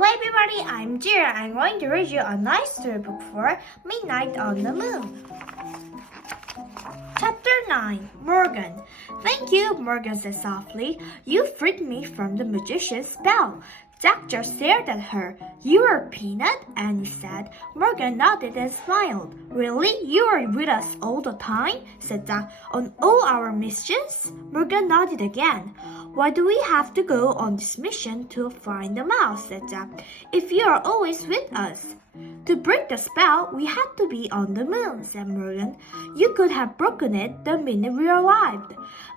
Hello everybody, I'm Jireh. I'm going to read you a nice storybook for Midnight on the Moon. Chapter 9, Morgan. Thank you, Morgan said softly. You freed me from the magician's spell. Jack just stared at her. You are Peanut? Annie said. Morgan nodded and smiled. Really? You are with us all the time? Said Jack. On all our missions? Morgan nodded again. Why do we have to go on this mission to find the mouse? Said Jack. If you are always with us. To break the spell, we had to be on the moon, said Morgan. You could have broken it the minute we arrived.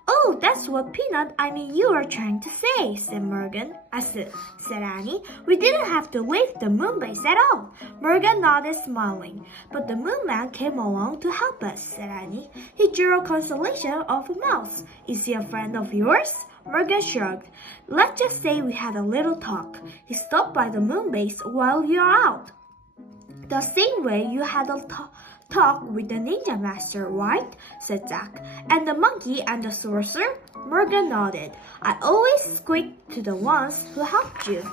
Oh, that's what you are trying to say, said Morgan. Said Annie. We didn't have to leave the moon base at all. Morgan nodded, smiling. But the moon man came along to help us, said Annie. He drew a constellation of a mouse. Is he a friend of yours? Morgan shrugged. Let's just say we had a little talk. He stopped by the moon base while you are out. The same way you had a talk with the ninja master, right? Said Jack. And the monkey and the sorcerer? Morgan nodded. I always squeak to the ones who helped you.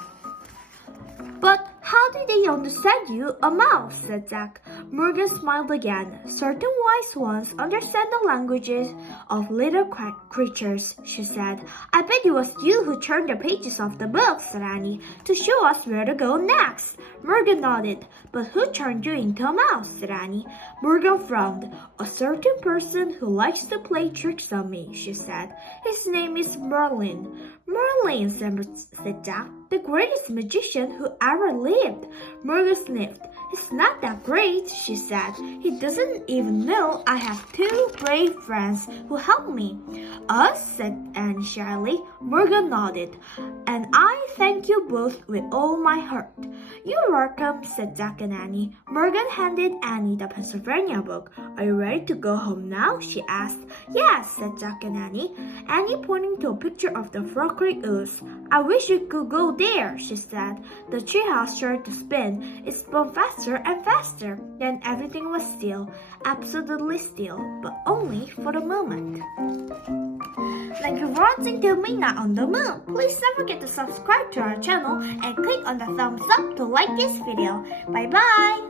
But how did they understand you, a mouse? Said Jack. Morgan smiled again. Certain wise ones understand the languages of little creatures, she said. I bet it was you who turned the pages of the book, said Annie, to show us where to go next. Morgan nodded. But who turned you into a mouse? Said Annie. Morgan frowned. A certain person who likes to play tricks on me, she said. His name is Merlin. Merlin, said Jack. The greatest magician who ever lived. Morgan sniffed. He's not that great, she said. He doesn't even know I have two brave friends who help me. Us? Said Annie shyly. Morgan nodded. And I thank you both with all my heart. You're welcome, said Jack and Annie. Morgan handed Annie the Pennsylvania book. Are you ready to go home now? She asked. Yes, said Jack and Annie. Annie pointing to a picture of the Frog Creek Ooze. I wish you could go there, she said. The treehouse started to spin. It spun faster and faster. Then everything was still, absolutely still, but only for the moment. Thank you for watching till Midnight on the Moon. Please don't forget to subscribe to our channel and click on the thumbs up to like this video. Bye bye!